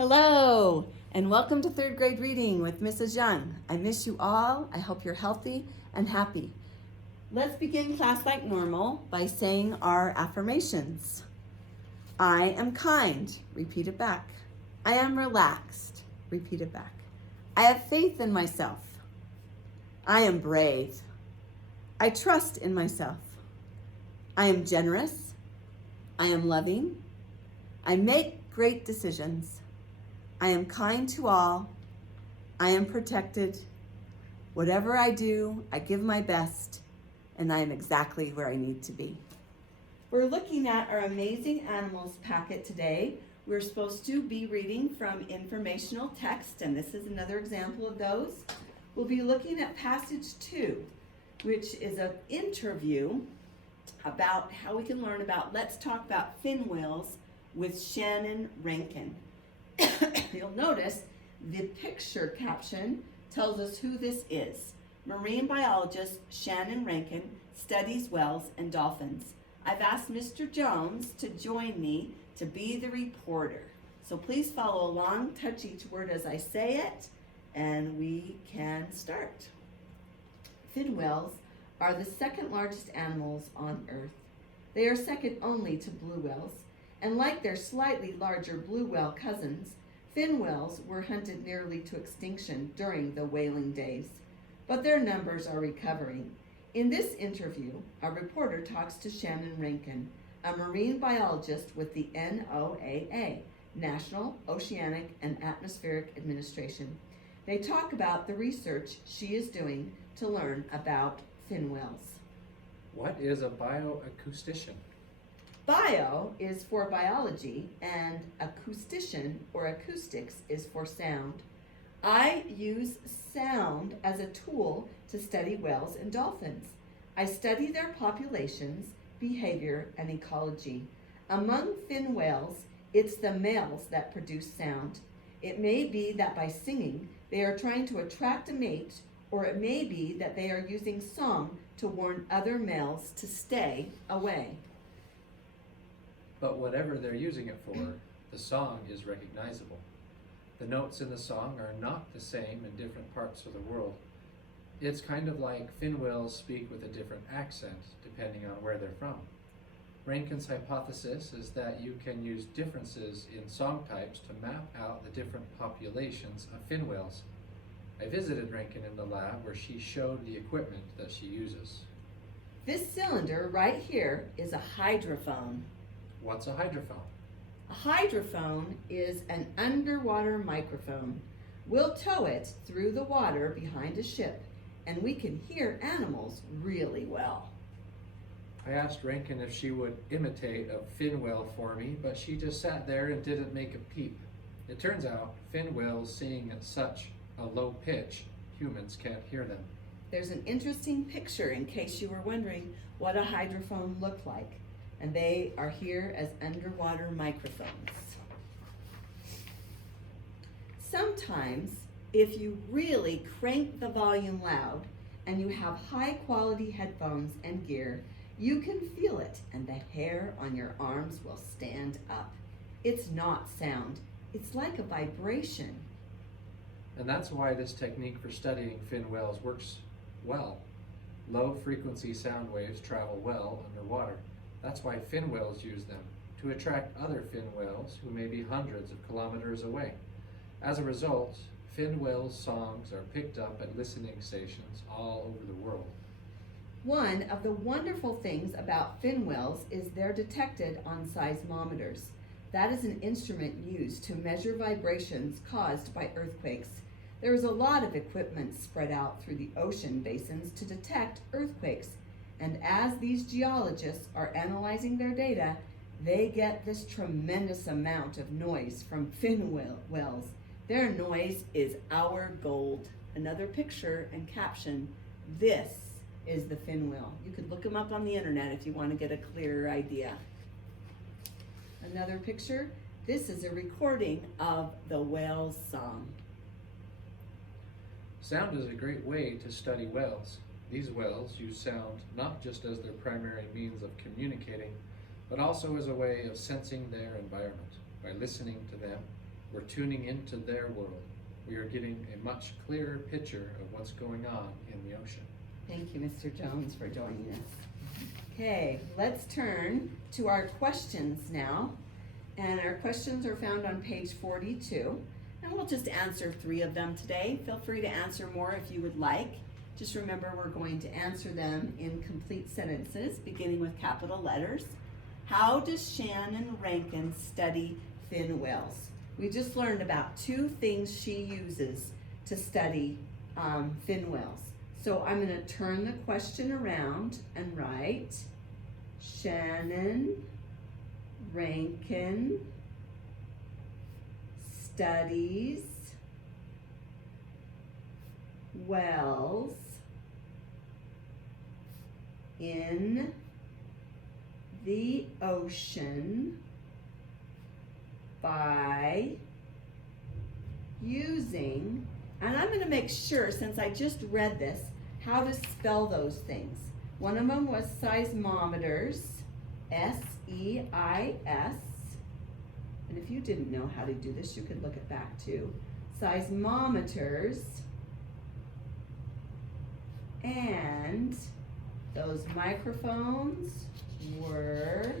Hello, and welcome to third grade reading with Mrs. Young. I miss you all. I hope you're healthy and happy. Let's begin class like normal by saying our affirmations. I am kind. Repeat it back. I am relaxed. Repeat it back. I have faith in myself. I am brave. I trust in myself. I am generous. I am loving. I make great decisions. I am kind to all. I am protected. Whatever I do, I give my best, and I am exactly where I need to be. We're looking at our Amazing Animals packet today. We're supposed to be reading from informational text, and this is another example of those. We'll be looking at passage 2, which is an interview about how we can learn about Let's Talk About Fin Whales with Shannon Rankin. You'll notice the picture caption tells us who this is. Marine biologist Shannon Rankin studies whales and dolphins. I've asked Mr. Jones to join me to be the reporter. So please follow along, touch each word as I say it, and we can start. Fin whales are the second largest animals on Earth. They are second only to blue whales, and like their slightly larger blue whale cousins, fin whales were hunted nearly to extinction during the whaling days, but their numbers are recovering. In this interview, our reporter talks to Shannon Rankin, a marine biologist with the NOAA, National Oceanic and Atmospheric Administration. They talk about the research she is doing to learn about fin whales. What is a bioacoustician? Bio is for biology, and acoustician or acoustics is for sound. I use sound as a tool to study whales and dolphins. I study their populations, behavior, and ecology. Among fin whales, it's the males that produce sound. It may be that by singing, they are trying to attract a mate, or it may be that they are using song to warn other males to stay away. But whatever they're using it for, the song is recognizable. The notes in the song are not the same in different parts of the world. It's kind of like fin whales speak with a different accent depending on where they're from. Rankin's hypothesis is that you can use differences in song types to map out the different populations of fin whales. I visited Rankin in the lab where she showed the equipment that she uses. This cylinder right here is a hydrophone. What's a hydrophone? A hydrophone is an underwater microphone. We'll tow it through the water behind a ship, and we can hear animals really well. I asked Rankin if she would imitate a fin whale for me, but she just sat there and didn't make a peep. It turns out fin whales sing at such a low pitch, humans can't hear them. There's an interesting picture in case you were wondering what a hydrophone looked like, and they are here as underwater microphones. Sometimes, if you really crank the volume loud and you have high quality headphones and gear, you can feel it and the hair on your arms will stand up. It's not sound, it's like a vibration. And that's why this technique for studying fin whales works well. Low frequency sound waves travel well underwater. That's why fin whales use them, to attract other fin whales who may be hundreds of kilometers away. As a result, fin whales' songs are picked up at listening stations all over the world. One of the wonderful things about fin whales is they're detected on seismometers. That is an instrument used to measure vibrations caused by earthquakes. There is a lot of equipment spread out through the ocean basins to detect earthquakes. And as these geologists are analyzing their data, they get this tremendous amount of noise from fin whales. Their noise is our gold. Another picture and caption, this is the fin whale. You could look them up on the internet if you want to get a clearer idea. Another picture, this is a recording of the whale's song. Sound is a great way to study whales. These whales use sound not just as their primary means of communicating, but also as a way of sensing their environment. By listening to them, We're tuning into their world. We are getting a much clearer picture of what's going on in the ocean. Thank you, Mr. Jones, for joining us. Okay, let's turn to our questions now. And our questions are found on page 42. And we'll just answer 3 of them today. Feel free to answer more if you would like. Just remember we're going to answer them in complete sentences, beginning with capital letters. How does Shannon Rankin study fin whales? We just learned about 2 things she uses to study fin whales. So I'm going to turn the question around and write Shannon Rankin studies whales in the ocean by using, and I'm going to make sure, since I just read this, how to spell those things. One of them was seismometers, S-E-I-S, and if you didn't know how to do this, you could look it back too. Seismometers, and those microphones were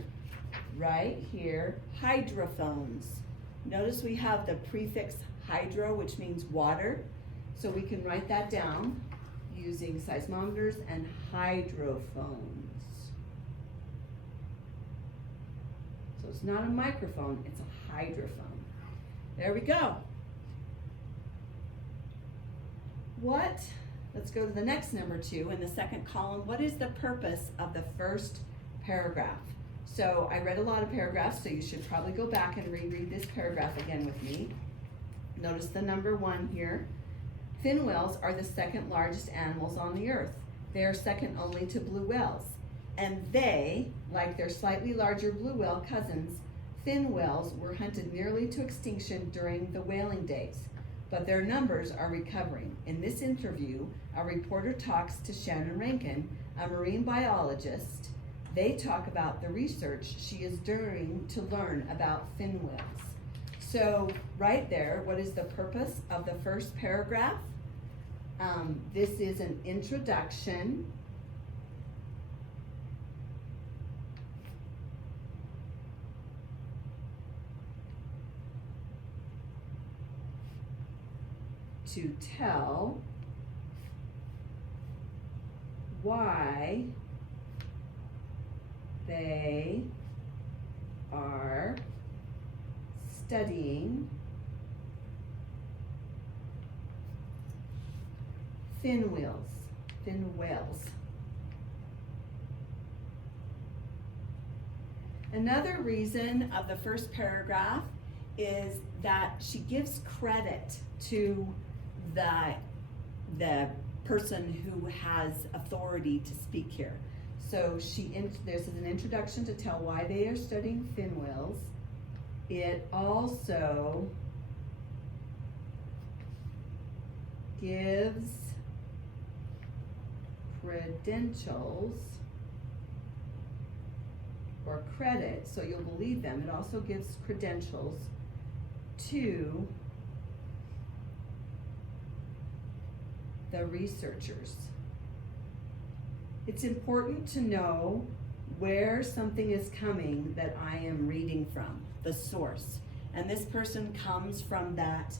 right here, hydrophones. Notice we have the prefix hydro, which means water, so we can write that down using seismometers and hydrophones. So it's not a microphone, it's a hydrophone. There we go. Let's go to the next number 2 in the second column. What is the purpose of the first paragraph? So I read a lot of paragraphs, so you should probably go back and reread this paragraph again with me. Notice the number 1 here. Fin whales are the second largest animals on the earth. They are second only to blue whales. And they, like their slightly larger blue whale cousins, fin whales were hunted nearly to extinction during the whaling days. But their numbers are recovering. In this interview, a reporter talks to Shannon Rankin, a marine biologist. They talk about the research she is doing to learn about fin whales. So right there, what is the purpose of the first paragraph? This is an introduction to tell why they are studying fin whales. Another reason of the first paragraph is that she gives credit to the person who has authority to speak here. So this is an introduction to tell why they are studying fin whales. It also gives credentials or credit, so you'll believe them. It also gives credentials to the researchers. It's important to know where something is coming that I am reading from, the source. And this person comes from that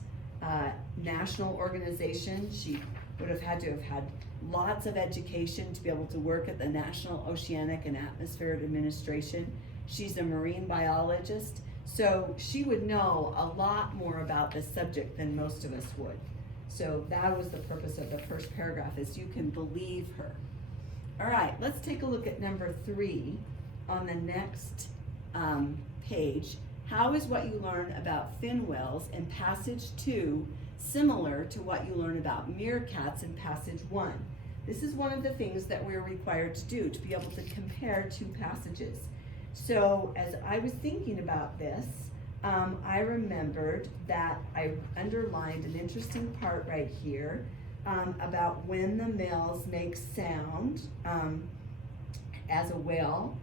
national organization. She would have had to have had lots of education to be able to work at the National Oceanic and Atmospheric Administration. She's a marine biologist, so she would know a lot more about this subject than most of us would. So that was the purpose of the first paragraph, is you can believe her. All right, let's take a look at number 3 on the next page. How is what you learn about fin whales in passage 2 similar to what you learn about meerkats in passage 1? This is one of the things that we're required to do, to be able to compare 2 passages. So as I was thinking about this, I remembered that I underlined an interesting part right here about when the males make sound as a whale.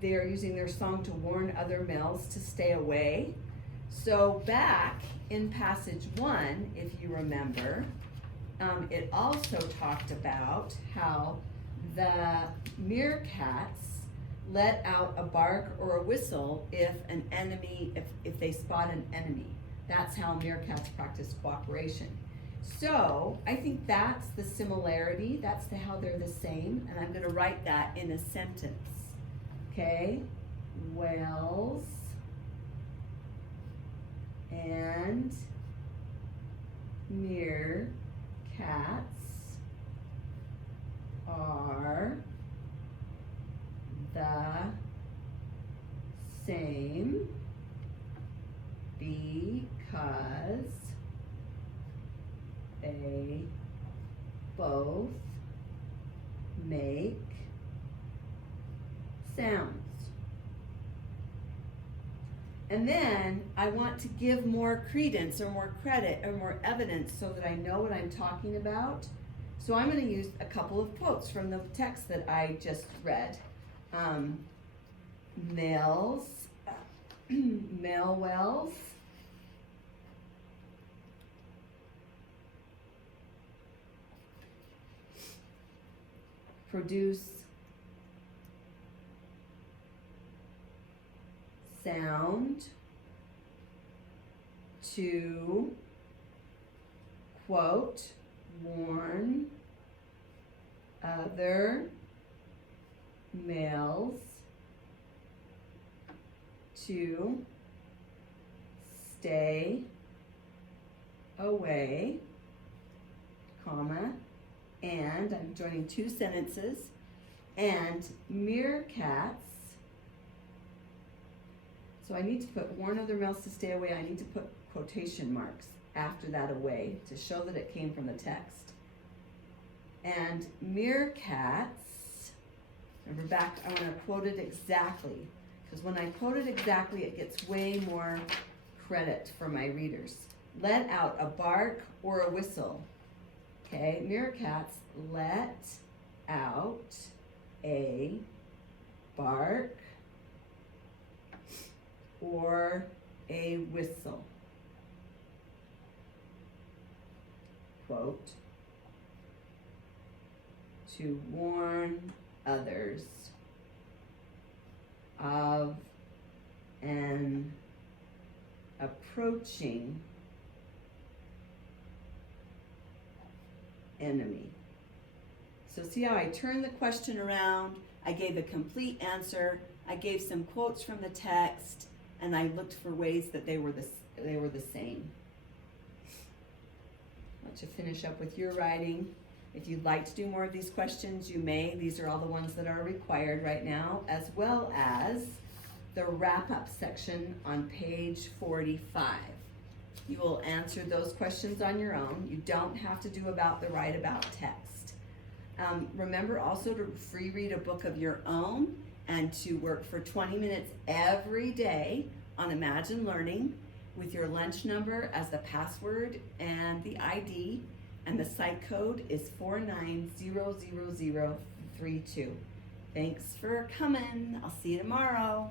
They are using their song to warn other males to stay away. So back in passage 1, if you remember, it also talked about how the meerkats let out a bark or a whistle if they spot an enemy. That's how meerkats practice cooperation. So I think that's the similarity, that's how they're the same, and I'm gonna write that in a sentence. Okay, whales and meerkats are the same because they both make sounds. And then I want to give more credence or more credit or more evidence so that I know what I'm talking about. So I'm going to use a couple of quotes from the text that I just read. Male whales produce sound to, quote, warn other males to stay away, comma, and I'm joining two sentences, and meerkats. So I need to put warn other males to stay away. I need to put quotation marks after that away to show that it came from the text. And meerkats, remember back, I want to quote it exactly, because when I quote it exactly, it gets way more credit for my readers. Let out a bark or a whistle. Okay, meerkats let out a bark or a whistle. Quote, to warn others of an approaching enemy. So see how I turned the question around, I gave a complete answer, I gave some quotes from the text, and I looked for ways that they were the same. I'll let you finish up with your writing. If you'd like to do more of these questions, you may. These are all the ones that are required right now, as well as the wrap-up section on page 45. You will answer those questions on your own. You don't have to do the write about text. Remember also to free read a book of your own and to work for 20 minutes every day on Imagine Learning with your lunch number as the password and the ID, and the site code is 4900032. Thanks for coming. I'll see you tomorrow.